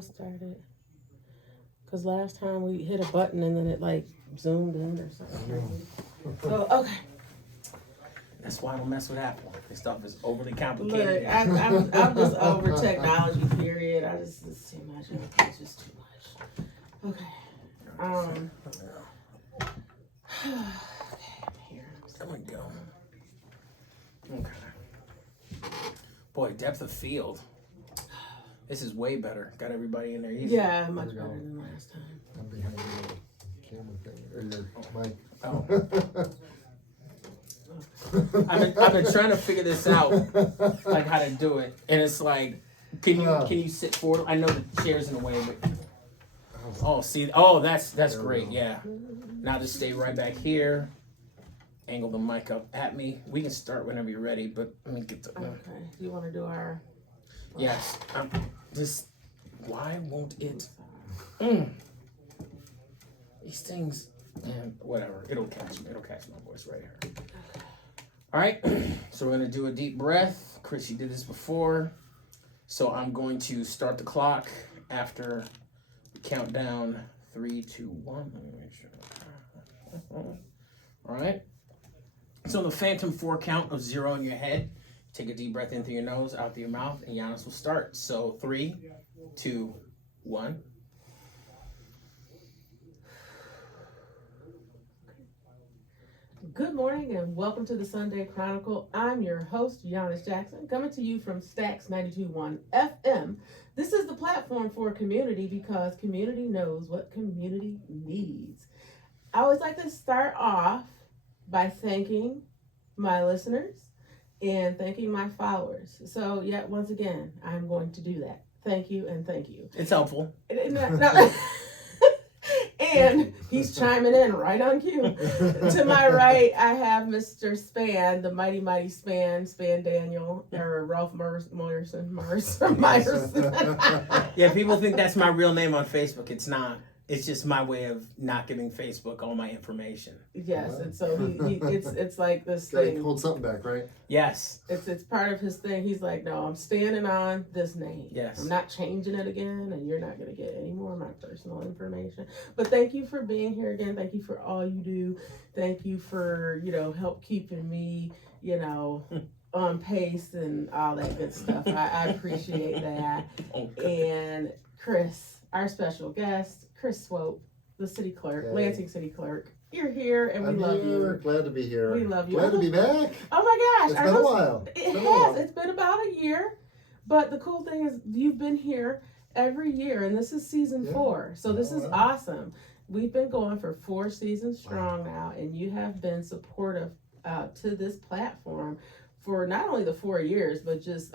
Started because last time we hit a button and then it like zoomed in or something. So okay. That's why I don't mess with Apple. This stuff is overly Look, complicated. I'm just over technology. Period. It's too much. It's just too much. Okay. Here. There we go. Okay. Boy, depth of field. This is way better. Got everybody in there easy. Yeah, much better than last time. I'm behind the camera thing or your mic. Oh. I've been trying to figure this out, like how to do it, and it's like, can you sit forward? I know the chair's in the way, but that's great. Yeah. Now just stay right back here. Angle the mic up at me. We can start whenever you're ready, but let me get the. Okay. Do you want to do our? Yes. Why won't it? These things, man, whatever. It'll catch me. It'll catch my voice right here. All right. So we're going to do a deep breath. Chris, you did this before. So I'm going to start the clock after we count down 3, 2, 1. Let me make sure. All right. So the phantom 4 count of 0 in your head. Take a deep breath in through your nose, out through your mouth, and Yanice will start. So 3, 2, 1. Good morning and welcome to the Sunday Chronicle. I'm your host, Yanice Jackson, coming to you from Stax 92.1 FM. This is the platform for community because community knows what community needs. I always like to start off by thanking my listeners and thanking my followers. So, yet once again, I'm going to do that. Thank you and thank you. It's helpful. And he's chiming in right on cue. To my right, I have Mr. Span, the mighty Span Daniel, or Ralph Meyerson. Yeah, people think that's my real name on Facebook. It's not. It's just my way of not giving Facebook all my information. Yes, and so it's like this Gotta thing. hold something back, right? Yes. It's part of his thing. He's like, no, I'm standing on this name. Yes. I'm not changing it again, and you're not going to get any more of my personal information. But thank you for being here again. Thank you for all you do. Thank you for, help keeping me, on pace and all that good stuff. I appreciate that. Okay. And Chris, our special guest, Chris Swope, the city clerk, Lansing city clerk. You're here and we love you. Glad to be here. We love you. Glad to be back. Oh my gosh. It's been a while. It has. It's been about a year. But the cool thing is you've been here every year and this is season 4. So this is awesome. We've been going for 4 seasons strong now and you have been supportive to this platform for not only the 4 years, but just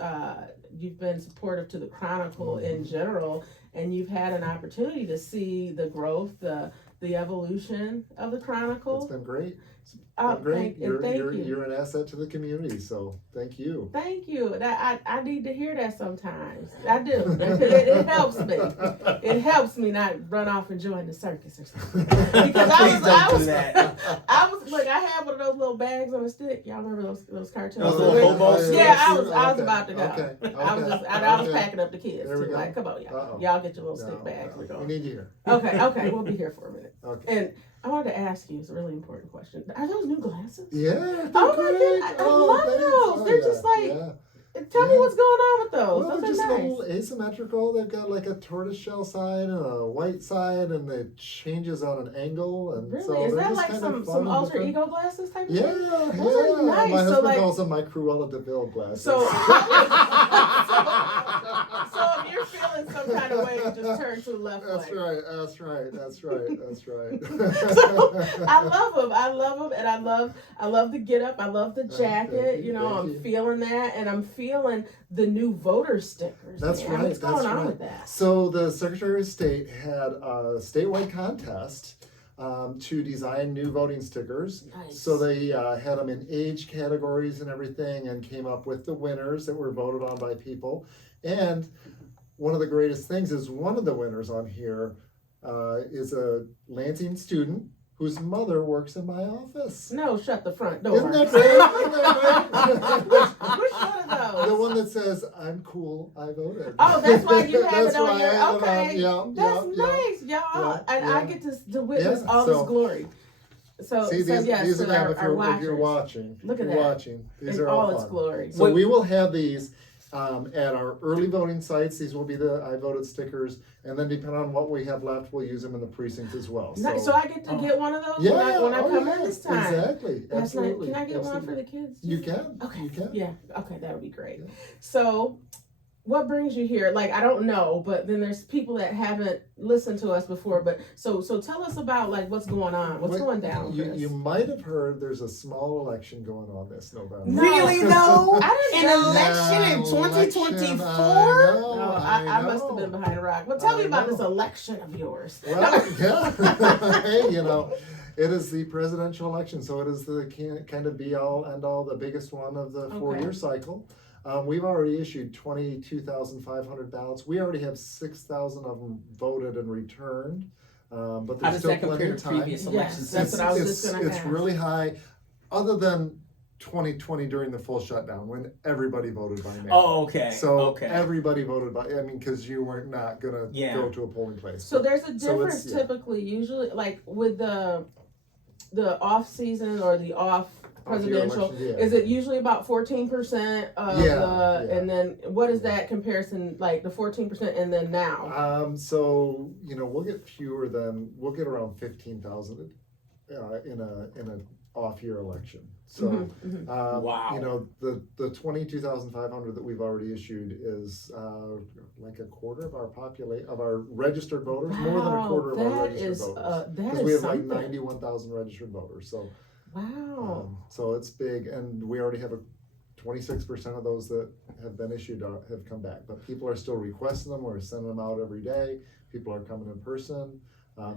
you've been supportive to the Chronicle in general, and you've had an opportunity to see the growth, the evolution of the Chronicle. It's been great. Great. You're an asset to the community, so thank you. Thank you. I need to hear that sometimes. I do. It helps me. It helps me not run off and join the circus or something. Because I had one of those little bags on a stick. Y'all remember those cartoons? Those little hobos? Yeah, I was about to go. Okay. I was packing up the kids There we too. go. Like, come on, y'all. Uh-oh. Y'all get your little stick bags. We're We going. need you here. Okay, we'll be here for a minute. Okay. And I wanted to ask you, it's a really important question. Are those new glasses? Yeah. Oh my goodness, I love thanks. those. They're just like, tell me what's going on with those. Well, Those just are a nice. little asymmetrical. They've got like a tortoiseshell side and a white side, and it changes on an angle. And Really? so Is they're that just like kind some of fun and alter different. ego glasses type of Yeah, thing? yeah. Those are nice. My So, husband like- calls them my Cruella de Vil glasses. So if you're feeling some kind of way, you just turn to the left That's way. right. That's right. So I love them, and I love the get up. I love the jacket. Thank you. I'm feeling that, and I'm feeling the new voter stickers. That's man. right. What's going on with that? So the Secretary of State had a statewide contest to design new voting stickers. Nice. So they had them in age categories and everything, and came up with the winners that were voted on by people. And one of the greatest things is one of the winners on here is a Lansing student whose mother works in my office. No, shut the front door. Isn't that great? Isn't that great? Which one of those? The one that says, "I'm cool, I voted." Oh, that's why you have That's it on why I your. have it on. Okay, Yeah, that's yeah, nice, y'all. yeah, And yeah. I get to witness Yeah, all so- this glory. So, See, so these, yes, these so are them our if you're watchers. watching. Look at You're that. watching. These In are all all its fun. glory. So we will have these at our early voting sites. These will be the I voted stickers, and then depending on what we have left, we'll use them in the precinct as well. Nice. So I get to get one of those yeah, when I come yeah, in this time. Exactly. That's Absolutely. nice. Can I get Absolutely. one for the kids? You can. Okay. You can. Yeah. Okay, that would be great. Yeah. So, what brings you here? Like, I don't know, but then there's people that haven't listened to us before. But so tell us about like what's going on, what's going down. You might have heard there's a small election going on this November. No. Really though? I didn't An know. election in Election, 2024? No, I must have been behind a rock. Well, tell me about this election of yours. Well, yeah. Hey, it is the presidential election, so it is the kind of be all end all, the biggest one of the 4-year cycle. We've already issued 22,500 ballots. We already have 6,000 of them voted and returned. But How there's does still that plenty compare of to time. previous Yes, elections? that's what I was just gonna It's ask. really high, other than 2020 during the full shutdown when everybody voted by mail. Oh, okay. So okay. everybody voted by. I mean, because you were not gonna go to a polling place. So there's a So difference typically, usually, like with the off season or the off presidential. Election, yeah. Is it usually about 14% of and then what is that comparison like the 14% and then now? So we'll get we'll get around 15,000 in an off year election. So Wow. the 22,500 that we've already issued is like a quarter of our of our registered voters, more than a quarter of our registered voters. Because we have like 91,000 registered voters. So wow. So it's big, and we already have 26% of those that have been issued have come back. But people are still requesting them. We're sending them out every day. People are coming in person.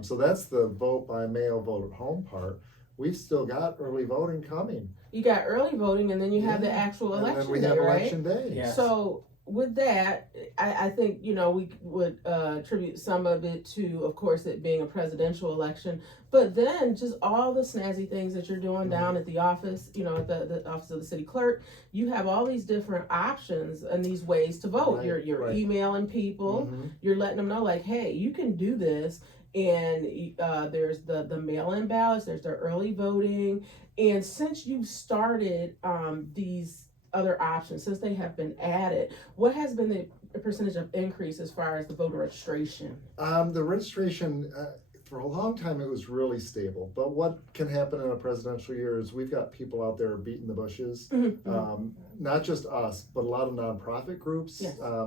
So that's the vote by mail, vote at home part. We've still got early voting coming. You got early voting, and then you have the actual election and then we day, have right? election day. Yeah. So with that, I think we would attribute some of it to, of course, it being a presidential election, but then just all the snazzy things that you're doing down at the office, at the office of the city clerk. You have all these different options and these ways to vote. Right, You're right. emailing people. Mhm. You're letting them know, like, hey, you can do this. And there's the mail-in ballots. There's the early voting. And since you've started these other options, since they have been added, what has been the percentage of increase as far as the voter registration? The registration, for a long time, it was really stable. But what can happen in a presidential year is we've got people out there beating the bushes. Not just us, but a lot of nonprofit groups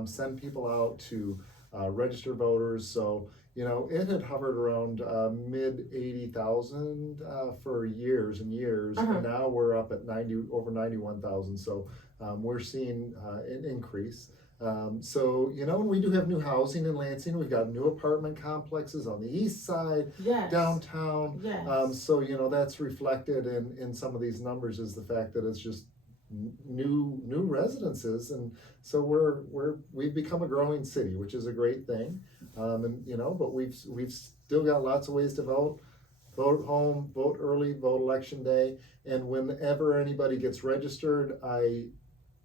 send people out to register voters. So, it had hovered around mid 80,000 for years and years, and now we're up at over 91,000. So we're seeing an increase. So and we do have new housing in Lansing. We've got new apartment complexes on the east side, downtown. Yes. So that's reflected in some of these numbers is the fact that it's just new residences, and so we've become a growing city, which is a great thing. But we've still got lots of ways to vote at home, vote early, vote election day, and whenever anybody gets registered, I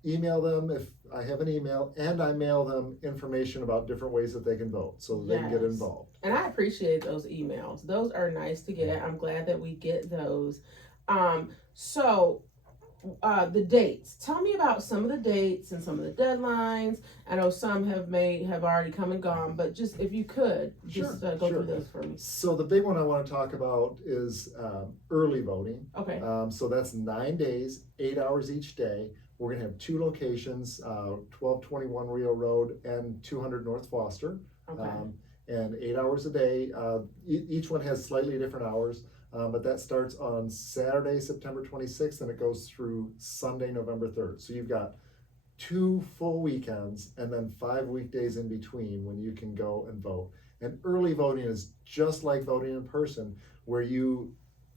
email them if I have an email, and I mail them information about different ways that they can vote so that they can get involved. And I appreciate those emails. Those are nice to get. I'm glad that we get those. The dates. Tell me about some of the dates and some of the deadlines. I know some have already come and gone, but just if you could just go through those for me. So the big one I want to talk about is early voting. Okay. So that's 9 days, 8 hours each day. We're going to have 2 locations, 1221 Rio Road and 200 North Foster. Okay. And 8 hours a day. Each one has slightly different hours. But that starts on Saturday, September 26th, and it goes through Sunday, November 3rd. So you've got 2 full weekends and then 5 weekdays in between when you can go and vote. And early voting is just like voting in person, where you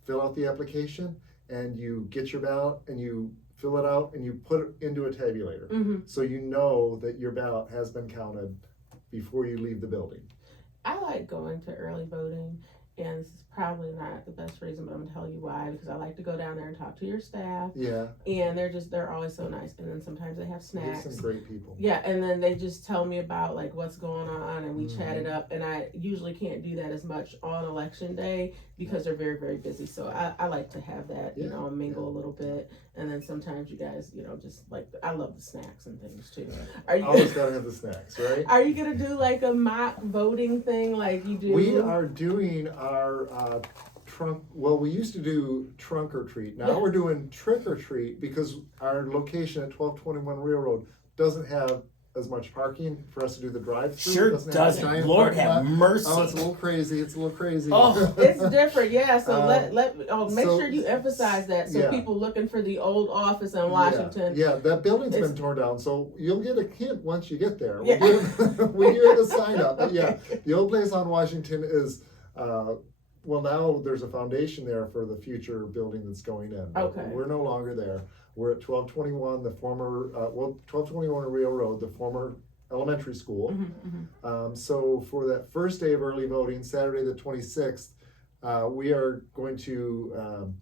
fill out the application and you get your ballot and you fill it out and you put it into a tabulator. So you know that your ballot has been counted before you leave the building. I like going to early voting. and this is probably not the best reason, but I'm gonna tell you why, because I like to go down there and talk to your staff. Yeah. And they're always so nice. And then sometimes they have snacks. There's some great people. Yeah, and then they just tell me about like what's going on, and we chat it up. And I usually can't do that as much on election day because they're very, very busy. So I like to have that, you know, mingle a little bit. And then sometimes you guys, you know, just like, I love the snacks and things too. Are you always gotta have the snacks, right? Are you gonna do like a mock voting thing like you do? We are doing our trunk. Well, we used to do trunk or treat. Now we're doing trick or treat because our location at 1221 Railroad doesn't have as much parking for us to do the drive-through. Sure doesn't. Lord have mercy. Oh, it's a little crazy. It's a little crazy. Oh, it's different, yeah. So make sure you emphasize that so yeah. people looking for the old office in Washington. Yeah, that building's been torn down, so you'll get a hint once you get there. Yeah. We do have a sign up, but yeah, the old place on Washington is. Well, now there's a foundation there for the future building that's going in. Okay. We're no longer there. We're at 1221, the former, 1221 Railroad, the former elementary school. So for that first day of early voting, Saturday the 26th, we are going to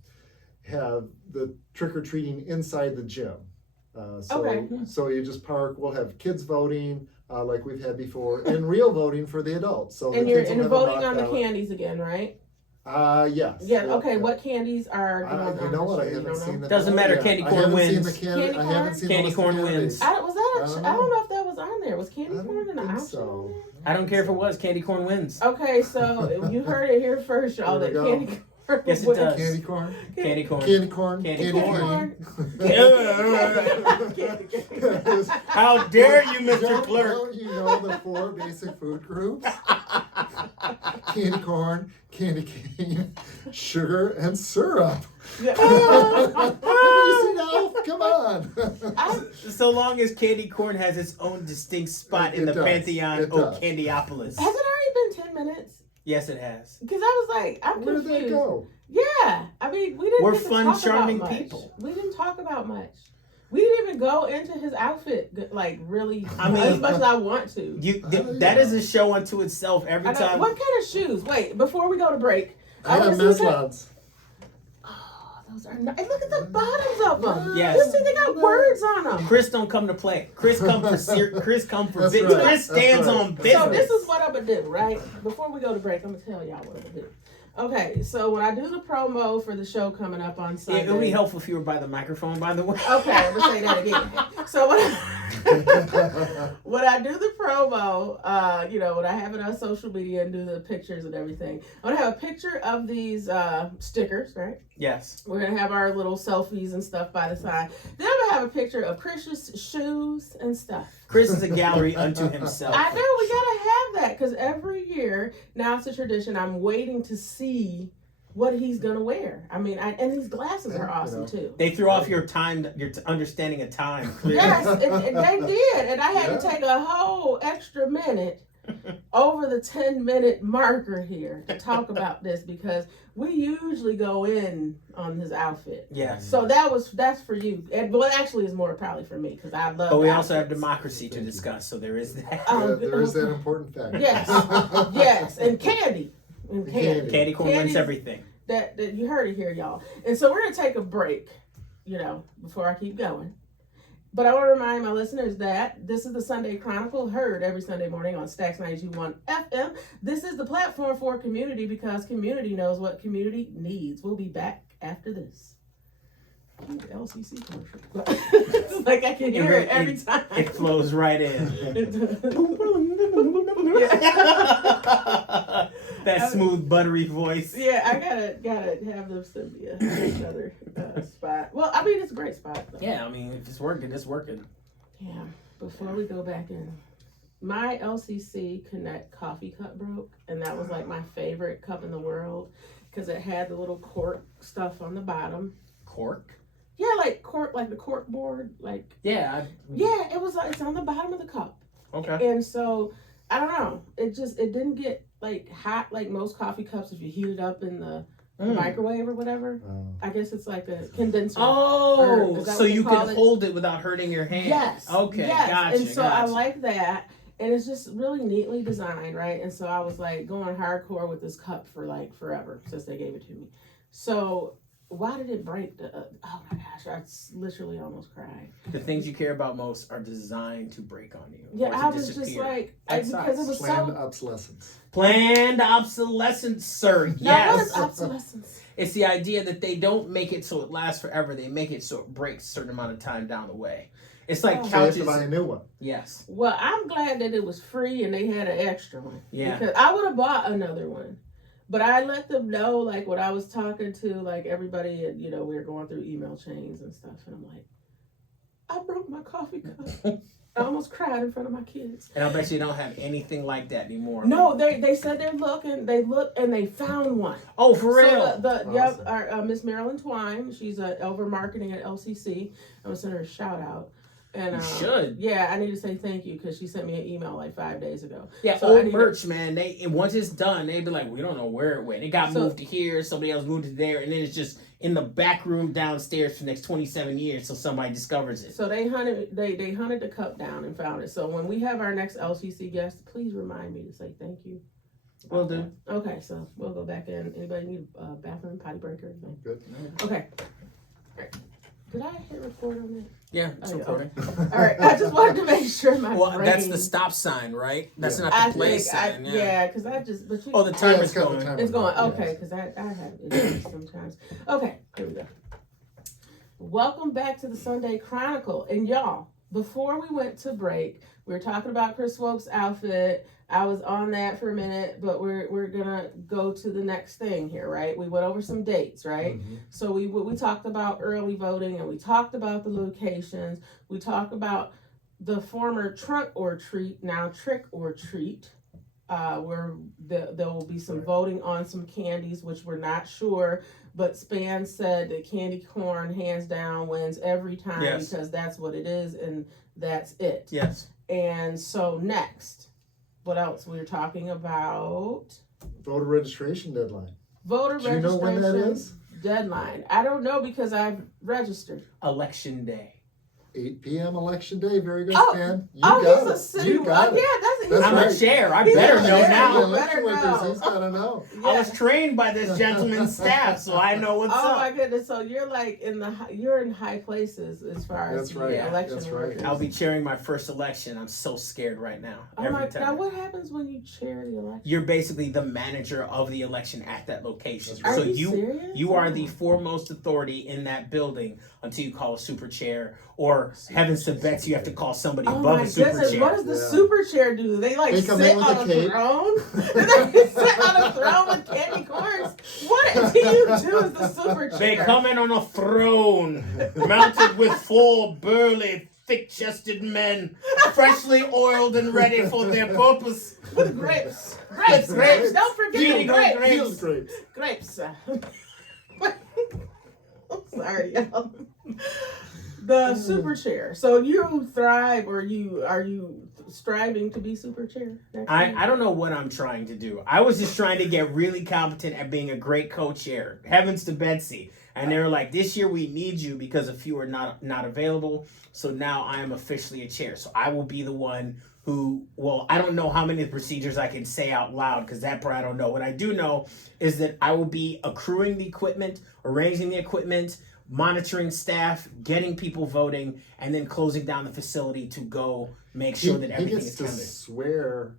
have the trick-or-treating inside the gym. So you just park, we'll have kids voting, like we've had before, and real voting for the adults. So and you're voting on the candies again, right? Yes. Yeah, okay, what candies are going on? You know what, I haven't seen the Doesn't matter, candy corn wins. Candy I haven't seen candy corn wins. I don't know if that was on there. Was candy corn in the option? So. I don't care if it was, candy corn wins. Okay, so you heard it here first, y'all, that candy corn yes, it does. Candy corn? Candy corn. Candy corn? Candy corn. How dare you, Mr. Clerk? Don't you know the 4 basic food groups? Candy corn, candy cane, sugar, and syrup. You see now? Come on. So long as candy corn has its own distinct spot in the pantheon of Candyopolis. Has it already been 10 minutes? Yes, it has. Because I was like, I'm Where confused. did that go? Yeah, I mean, we didn't. We're get to fun, talk charming about much. people. We didn't talk about much. We didn't even go into his outfit like really. I mean, as much as I want to. That is a show unto itself. Every time. What kind of shoes? Wait, before we go to break. I have Meslons. Oh, those are nice. Look at the bottoms of them. Yes. You see, they got words on them. Chris don't come to play. Chris come for Chris come for business. Right. Chris stands on business. So this is what I'm gonna do, right? Before we go to break, I'm gonna tell y'all what I'm gonna do. Okay, so when I do the promo for the show coming up on Sunday, it would be helpful if you were by the microphone, by the way. Okay, I'm gonna say that again. So when I do the promo, when I have it on social media and do the pictures and everything, I'm gonna have a picture of these stickers, right? Yes. We're gonna have our little selfies and stuff by the side. Then I'm gonna have a picture of Chris's shoes and stuff. Chris is a gallery unto himself. I know, we gotta have that because every year now it's a tradition. I'm waiting to see what he's gonna wear. I mean, and these glasses are awesome too. They threw off your time, your understanding of time. Clearly. Yes, and they did, and I had to take a whole extra minute over the 10-minute marker here to talk about this because we usually go in on his outfit. Yes. So that's for you, and well, actually, it's more probably for me because I love. But we also have democracy to discuss, so there is that. There is that important fact. Yes, yes, and candy. Candy corn wins everything. That you heard it here, y'all. And so we're gonna take a break, before I keep going. But I want to remind my listeners that this is the Sunday Chronicle, heard every Sunday morning on Stax 92.1 FM. This is the platform for community because community knows what community needs. We'll be back after this. LCC commercial. It's like I can hear it every time. It flows right in. That smooth, buttery voice. Yeah, I gotta have them send me another spot. Well, I mean, it's a great spot. Though. Yeah, I mean, if it's working, it's working. Yeah. Before we go back in, my LCC Connect coffee cup broke, and that was like my favorite cup in the world because it had the little cork stuff on the bottom. Cork? Yeah, like cork, like the cork board, like. Yeah. Yeah, it was like it's on the bottom of the cup. Okay. And so I don't know. It didn't get like hot like most coffee cups if you heat it up in the microwave or whatever. I guess it's like a condenser. Oh, so you can hold it without hurting your hand. Yes. Okay, yes. gotcha. And so I like that. And it's just really neatly designed, right? And so I was like going hardcore with this cup for like forever since they gave it to me. So why did it break? Oh my gosh, I literally almost cried. The things you care about most are designed to break on you. Yeah, or to I was disappear. just like, That because it was Planned so. obsolescence. Planned obsolescence, sir. Now, Yes. what is obsolescence? It's the idea that they don't make it so it lasts forever. They make it so it breaks a certain amount of time down the way. It's like So you have couches. to buy a new one. Yes. Well, I'm glad that it was free and they had an extra one. Yeah. Because I would have bought another one. But I let them know, like, when I was talking to, like, everybody, and, you know, we were going through email chains and stuff, and I'm like, I broke my coffee cup. I almost cried in front of my kids. And I bet you don't have anything like that anymore. No, they said they're looking, they looked, and they found one. Oh, for real? So Awesome. our Miss Marilyn Twine, she's over marketing at LCC. I'm going to send her a shout out. And, You should. Yeah, I need to say thank you because she sent me an email like 5 days ago. Yeah, So I old need merch, man. Once it's done, they'd be like, we don't know where it went. It got So- moved to here, somebody else moved it there, and then it's just in the back room downstairs for the next 27 years till somebody discovers it. So they hunted the cup down and found it. So when we have our next LCC guest, please remind me to say thank you. Will do. Okay, so we'll go back in. Anybody need a bathroom, potty break or anything? Good. Okay. All right. Did I hit record on that? Yeah, it's Oh, yeah, recording. All right. I just wanted to make sure my Well, brain. that's the stop sign, right? That's Yeah. not I the play think sign. yeah, because I just but you. Oh, the Yeah, timer's it's got the going. timer. It's going. Yes. Okay, because I have issues sometimes. Okay, here we go. Welcome back to the Sunday Chronicle. And y'all, before we went to break, we were talking about Chris Swope's outfit. I was on that for a minute, but we're gonna go to the next thing here, right? We went over some dates, right? Mhm. So we talked about early voting, and we talked about the locations. We talked about the former trunk or treat, now trick or treat, where there will be some voting on some candies, which we're not sure. But Span said that candy corn, hands down, wins every time Yes. because that's what it is, and that's it. Yes. And so next, what else? We were talking about Voter registration deadline. voter Do you know when that registration is? deadline. I don't know because I've registered. Election day. 8 p.m. election day. Very good, Oh, Stan. You Oh, got he's a it. city. You got it. Yeah, that's That's I'm right. a chair. I He's better a know chair. now. You Election better workers, know. he's got to know. I was trained by this gentleman's staff, so I know what's Oh up. my goodness! So you're like you're in high places as far as That's right. election That's right. workers. I'll be chairing my first election. I'm so scared right now. Oh Every my time. God! What happens when you chair the election? You're basically the manager of the election at that location. That's Are So you serious? you are the foremost authority in that building until you call a super chair, or heavens to Betsy, you have to call somebody Oh above my a super goodness! chair. What does the Yeah. super chair do? They like They come sit in with on a a cake. throne. They sit on a throne with candy corns. What do you do as the super chair? They come in on a throne, mounted with 4 burly, thick-chested men, freshly oiled and ready for their purpose. with grapes. Grapes. Grapes. Don't forget Eating the on grapes. Field grapes. Grapes. I'm sorry, y'all. The super chair. So you thrive, or are you striving to be super chair? next week? I don't know what I'm trying to do. I was just trying to get really competent at being a great co-chair. Heavens to Betsy. And they were like, this year we need you because a few are not available. So now I am officially a chair. So I will be the one who, well, I don't know how many procedures I can say out loud because that part I don't know. What I do know is that I will be accruing the equipment, arranging the equipment, monitoring staff, getting people voting, and then closing down the facility to go make sure that He everything gets is to counted. swear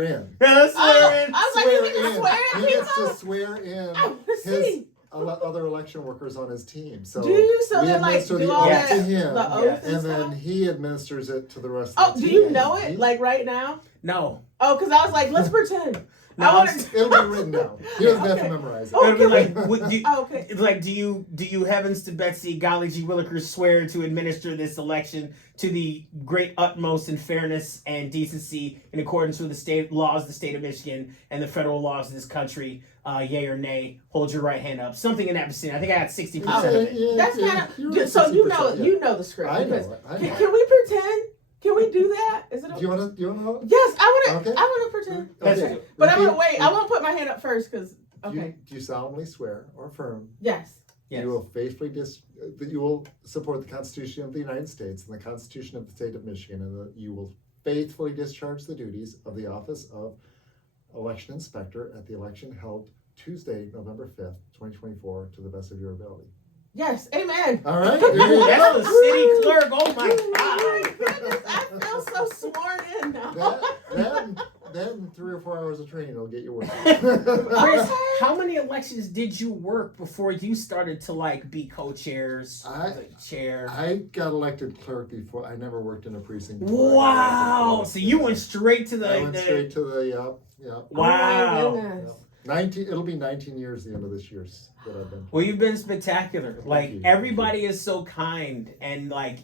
in. Yeah, I was like, Swear you can in. swear He in gets people? to swear in I want to his see. other election workers on his team. So Do you? So we they like administer do the all oath that, to him, the oath and and stuff? then he administers it to the rest Oh, of the do team. you know it? Like right now? No. Oh, because I was like, let's pretend. No, I wanted It'll be written down. He doesn't have to Okay. memorize it. Oh, It'll be can like, would you, Oh, okay. it's like, do you heavens to Betsy, golly gee Willikers, swear to administer this election to the great utmost in fairness and decency in accordance with the state laws of the state of Michigan and the federal laws of this country, yay or nay, hold your right hand up. Something in that vicinity. I think I got 60% of it. That's kind You're of so you know 60%, yeah. you know the script. I know because- it. I Can, know can we pretend? Can we do that? Is it? Do you want to know? Yes, I want to. Okay. I want to pretend. Okay. But I'm gonna Repeat. wait. I won't put my hand up first because. Do Okay. you solemnly swear or affirm Yes. Yes. You will faithfully that you will support the Constitution of the United States and the Constitution of the State of Michigan, and that you will faithfully discharge the duties of the office of election inspector at the election held Tuesday, November 5th, 2024, to the best of your ability. Yes, amen. All right, there you That's go. the city clerk. Oh my Oh my God. goodness, I feel so sworn in now. That and 3 or 4 hours of training will get you working. Chris, how many elections did you work before you started to like be co-chairs, chair? I got elected clerk before. I never worked in a precinct. Wow! So you went straight to the. I went straight to the yeah. Wow. Oh my goodness. 19. It'll be 19 years the end of this year that I've been. Well, you've been spectacular. Like you. everybody is so kind, and like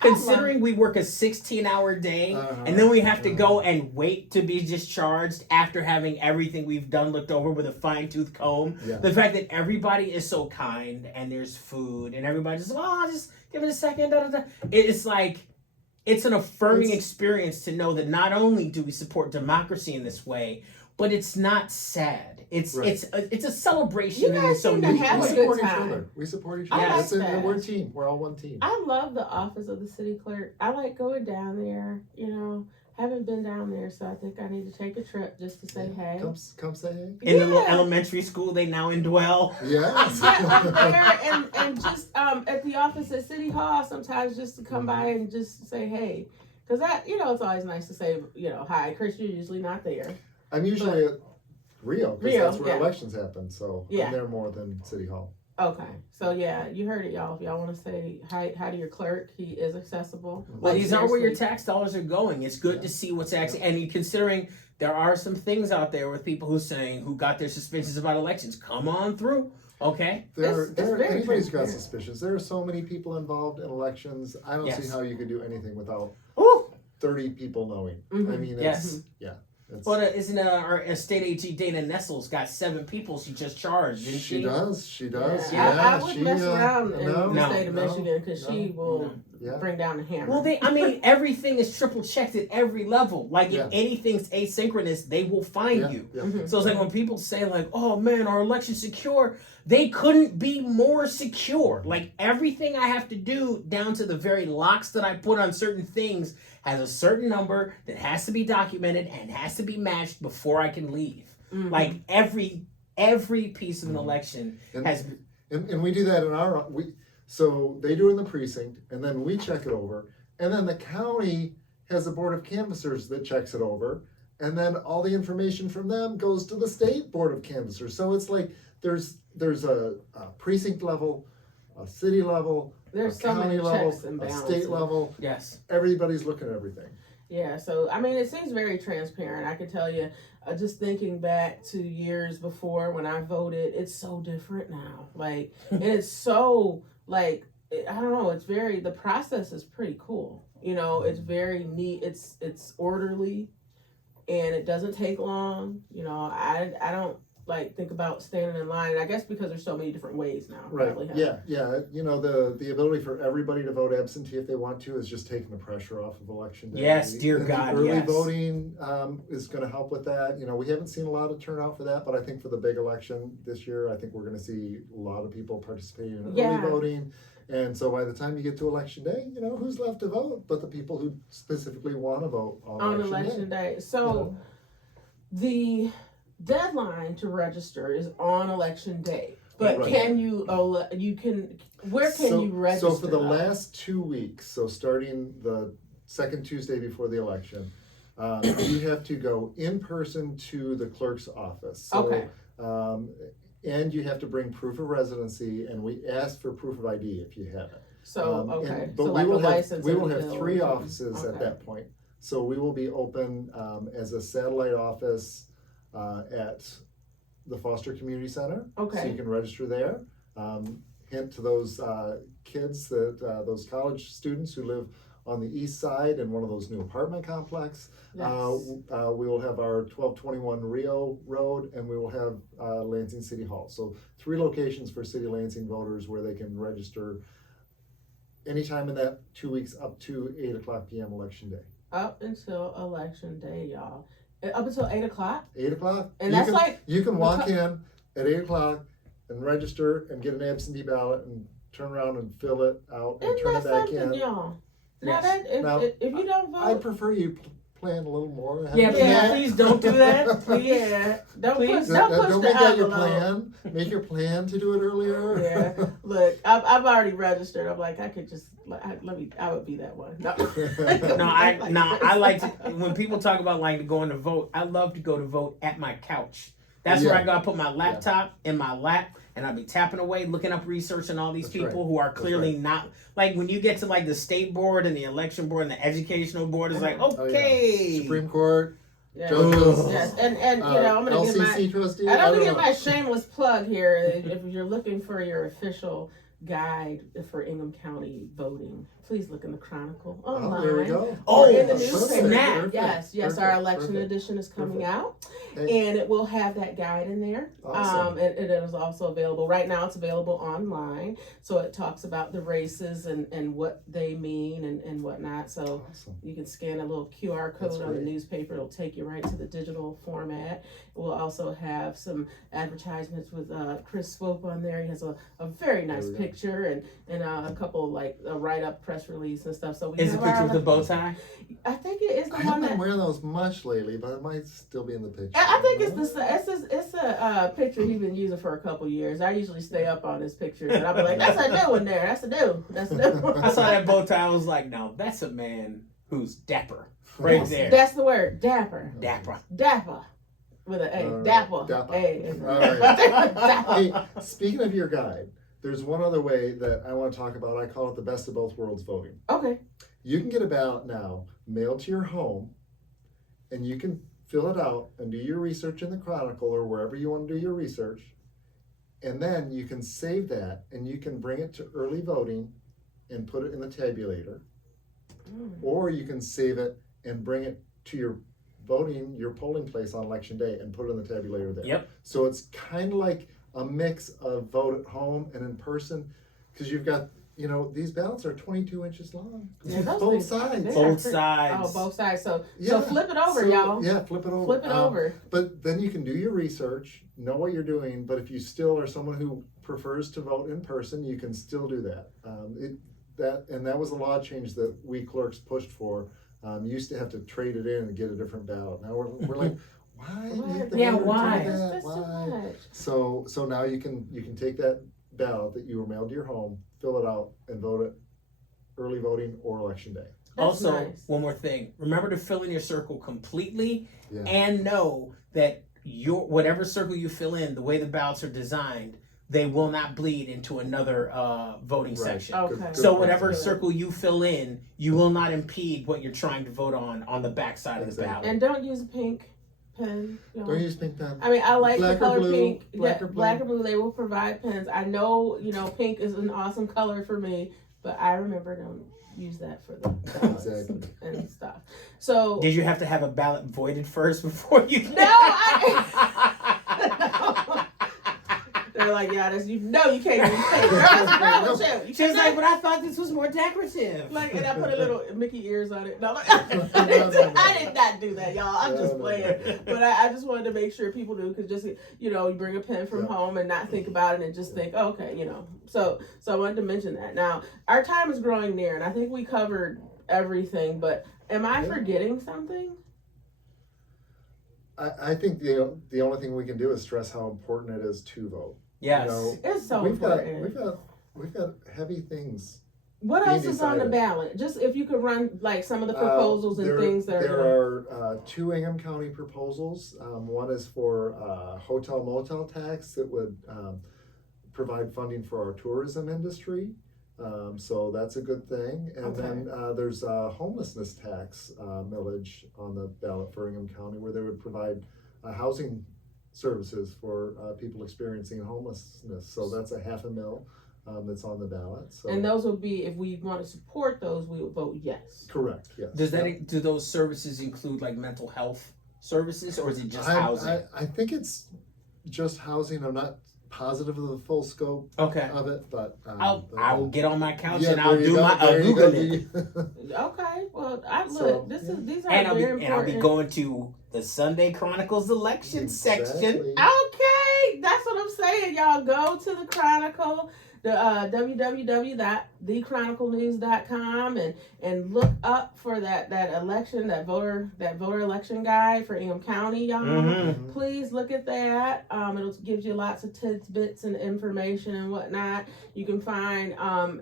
considering we work a 16-hour day, and then we have to go and wait to be discharged after having everything we've done looked over with a fine-tooth comb. Yeah. The fact that everybody is so kind, and there's food, and everybody's just just give it a second. Da, da, da. It's like it's an affirming experience to know that not only do we support democracy in this way, but it's not sad. It's a celebration. You guys seem to have a good time. We support each I other. like that. And we're a team. We're all one team. I love the office of the city clerk. I like going down there. You know, haven't been down there, so I think I need to take a trip just to say hey. Come say hey. In the little elementary school they now indwell. Yes. Yeah, and just at the office at City Hall sometimes just to come by and just say hey. Because that, it's always nice to say, hi. Chris, you're usually not there. I'm usually at Rio, because that's where elections happen, so I'm there more than City Hall. Okay, so you heard it, y'all. If y'all want to say hi to your clerk, he is accessible. Well, these are where your tax dollars are going. It's good to see what's actually, and considering there are some things out there with people who got their suspicions about elections. Come on through, okay? Anybody's got suspicions. There are so many people involved in elections. I don't see how you could do anything without 30 people knowing. Mm-hmm. I mean, Well, isn't our state AG Dana Nestle's got 7 people she just charged? Didn't she? She does. Yeah. Yeah, I wouldn't mess around in the state of Michigan because she will bring down the hammer. Well, everything is triple checked at every level. Like if anything's asynchronous, they will find you. Yeah. Mm-hmm. So it's like when people say like, "Oh man, our election's secure," they couldn't be more secure. Like everything I have to do, down to the very locks that I put on certain things, has a certain number that has to be documented and has to be matched before I can leave. Mm-hmm. Like every piece of an election has. And we do that in so they do it in the precinct, and then we check it over, and then the county has a board of canvassers that checks it over, and then all the information from them goes to the state board of canvassers. So it's like there's a precinct level, a city level, there's a so county many level, checks and a balances. state level. Yes. Everybody's looking at everything. Yeah, so I mean, it seems very transparent. I can tell you, just thinking back to years before when I voted, it's so different now. Like, and it's so I don't know. It's the process is pretty cool. It's very neat. It's orderly, and it doesn't take long. I don't think about standing in line. I guess because there's so many different ways now. Right. Yeah. The ability for everybody to vote absentee if they want to is just taking the pressure off of election day. Yes, dear God, early voting is going to help with that. We haven't seen a lot of turnout for that, but I think for the big election this year, I think we're going to see a lot of people participating in early voting. And so by the time you get to election day, who's left to vote but the people who specifically want to vote on election day. So the deadline to register is on election day, but can you where can you register? So for the last 2 weeks, so starting the second Tuesday before the election, you have to go in person to the clerk's office. So, and you have to bring proof of residency, and we ask for proof of ID if you have it. So but we will have 3 offices at that point. So we will be open as a satellite office at the Foster Community Center. So you can register there. Hint to those kids those college students who live on the east side in one of those new apartment complexes. Yes. We will have our 1221 Rio Road, and we will have Lansing City Hall. So 3 locations for City Lansing voters where they can register anytime in that 2 weeks up to 8:00 p.m. election day. Up until election day, y'all. Up until 8:00. 8:00. And you can walk in at 8:00. and register and get an absentee ballot and turn around and fill it out and Isn't turn that it back something, in. y'all? Now, Yes. if you don't vote, I prefer you plan a little more. Yeah, Yeah. please don't do that. Please. yeah, don't Please. push, don't push Don't the make that your envelope. plan. Make your plan to do it earlier. Yeah, look, I've already registered. I'm like, I could just I would be that one. No, I like to, when people talk about like going to vote, I love to go to vote at my couch. That's where I go. I put my laptop in my lap and I'll be tapping away, looking up research on all these people who are clearly not, like when you get to like the state board and the election board and the educational board, it's like, okay. Supreme Court. Yeah. Judges. Yes, and you know, I'm gonna LCC get my trustee. I'm gonna get my shameless plug here. If you're looking for your official guide for Ingham County voting, please look in the Chronicle online. There we go. Or in the Perfect. newspaper. Snap. Yes, Perfect. our election Perfect. edition is coming out, Hey. and it will have that guide in there. Awesome. And it is also available right now. It's available online, so it talks about the races and what they mean and whatnot. So Awesome. you can scan a little QR code That's on the great. newspaper. It'll take you right to the digital format. We'll also have some advertisements with Chris Swope on there. He has a very nice There we go. picture and a couple like a write-up press release and stuff. So we Is the have picture our, with the bow tie? I think it is the I one haven't that. been wearing those much lately, but it might still be in the picture. I think it's a picture he's been using for a couple years. I usually stay up on his pictures and I'll be like, that's a new one there. That's a new. That's a new one. I saw that bow tie. I was like, no, that's a man who's dapper. Right Yes, there. That's the word. Dapper. Dapper. Dapper. With an A. All right. Dapper. Dapper. A. All right. Dapper. Hey, speaking of your guide, there's one other way that I want to talk about. I call it the best of both worlds voting. Okay. You can get a ballot now mailed to your home, and you can fill it out and do your research in the Chronicle or wherever you want to do your research. And then you can save that and you can bring it to early voting and put it in the tabulator. Or you can save it and bring it to your polling place on election day and put it in the tabulator there. Yep. So it's kind of like a mix of vote at home and in person, because you've got, these ballots are 22 inches long. Yeah, those Both things- sides. they're Both pretty- sides. Oh, both sides. So Yeah. flip it over, So, y'all. Yeah, flip it over. Flip it over. But then you can do your research, know what you're doing, but if you still are someone who prefers to vote in person, you can still do that. That was a law change that we clerks pushed for. You used to have to trade it in and get a different ballot. Now we're like, why? Make the Yeah, voter do why? that? That's too Why? much. So now you can take that ballot that you were mailed to your home, fill it out, and vote it early voting or election day. That's Also, nice. one more thing. Remember to fill in your circle completely Yeah. and know that whatever circle you fill in, the way the ballots are designed, they will not bleed into another voting Right. section. Okay. Good So point. whatever Good. circle you fill in, you will not impede what you're trying to vote on the back side of the Exactly. ballot. And don't use a pink pen. y'all. Don't use pink pen. I mean, I like Black the or color blue, pink. black Yeah, or blue. black or blue. They will provide pens. I know, pink is an awesome color for me, but I remember don't use that for the ballots Exactly. and stuff. So Did you have to have a ballot voided first before you? No, they're like, yeah, you can't use pink. What's wrong with you? She was like, but I thought this was more decorative. Like, and I put a little Mickey ears on it. No, I did not do that, y'all. I'm just playing. But I just wanted to make sure people do, because just, you bring a pen from home and not think about it and just think, oh, okay, So I wanted to mention that. Now, our time is growing near, and I think we covered everything, but am I forgetting something? I think the only thing we can do is stress how important it is to vote. Yes. It's so We've got important. heavy things. What being else is on the decided. ballot? Just if you could run like some of the proposals and things that there are. are 2 Ingham County proposals. One is for hotel motel tax that would provide funding for our tourism industry. So that's a good thing. And Okay. then there's a homelessness tax millage on the ballot for Ingham County, where they would provide housing services for people experiencing homelessness. So that's a $500,000 that's on the ballot. So And those would be, if we want to support those, we would vote yes. correct. Yes. Does Yep. do those services include like mental health services, or is it just I- housing? I think it's just housing. I'm not positive of the full scope Okay. of it, but I will get on my couch yeah, and I'll there you do go, my there you Google go. it. Okay, well, So, these are And very I'll be important. going to the Sunday Chronicles election Exactly. section. Okay, That's what I'm saying, y'all. Go to the Chronicle, the www.thechroniclenews.com, and look up for that election, that voter election guide for Ingham County, y'all. Mm-hmm. Please look at that. It gives you lots of tidbits and information and whatnot. You can find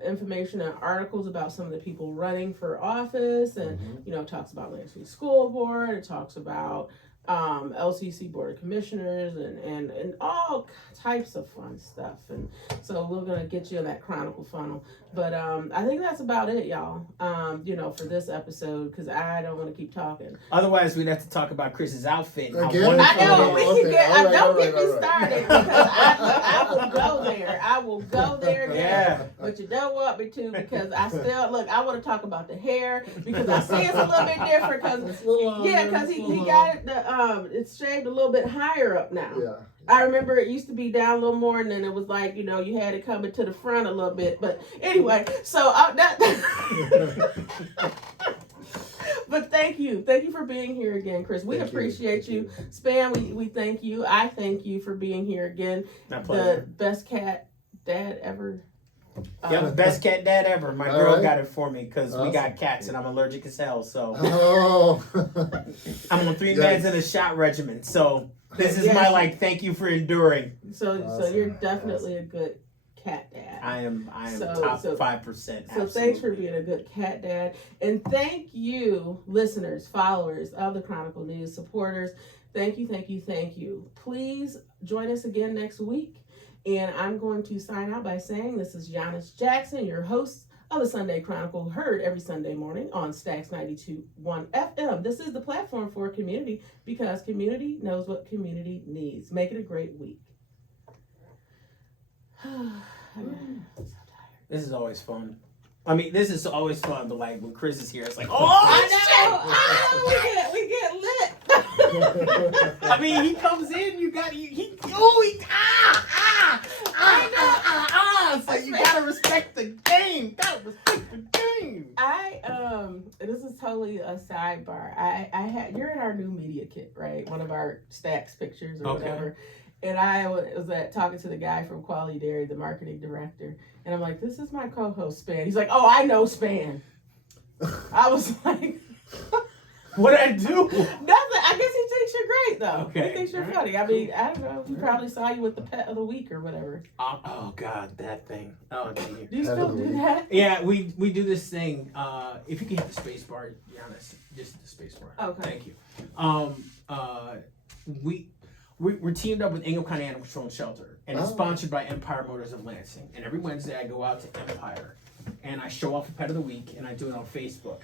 information and articles about some of the people running for office, and it talks about Lansing School Board. It talks about LCC Board of Commissioners and all types of fun stuff. And so we're gonna get you in that Chronicle funnel. But I think that's about it, y'all. For this episode, because I don't want to keep talking. Otherwise, we'd have to talk about Chris's outfit. And Again? I know we can get. All right, Don't get me all right. started because I will go there. I will go there. Yeah. But you don't want me to because I still look. I want to talk about the hair because I see it's a little bit different because he got it. It's shaved a little bit higher up now. Yeah. I remember it used to be down a little more, and then it was like, you had it coming to the front a little bit. But anyway, so but thank you for being here again, Chris. We appreciate you. Span, we thank you. I thank you for being here again. My pleasure. The best cat dad ever. Yep, best cat dad ever. My All girl right. got it for me because we Awesome. got cats and I'm allergic as hell. So Oh. I'm on 3 meds and a shot regimen. So this is my thank you for enduring. So you're definitely a good cat dad. I am So- top so- 5%. So thanks for being a good cat dad. And thank you, listeners, followers of the Chronicle News, supporters. Thank you. Please join us again next week. And I'm going to sign out by saying this is Yanice Jackson, your host of the Sunday Chronicle, heard every Sunday morning on Stax 92.1 FM. This is the platform for community because community knows what community needs. Make it a great week. I'm so tired. This is always fun. I mean, this is always fun, but like when Chris is here, it's like, I oh, know. We get lit. I mean, he comes in, so you gotta respect the game. This is totally a sidebar. You're in our new media kit, right? One of our stacks pictures or whatever. And I was talking to the guy from Quality Dairy, the marketing director, and I'm like, "This is my co-host Span." He's like, "Oh, I know Span." I was like, "What'd I do?" Nothing. I guess he thinks you're great, though. Okay. He thinks you're funny. I mean, I don't know. He probably saw you with the pet of the week or whatever. Oh God, that thing. Oh dear. Do you still do that? Yeah, we do this thing. If you can hit the space bar, be honest, just the space bar. Okay. Thank you. We're teamed up with Ingham County Animal Control and Shelter, and it's sponsored by Empire Motors of Lansing. And every Wednesday I go out to Empire, and I show off a pet of the week, and I do it on Facebook.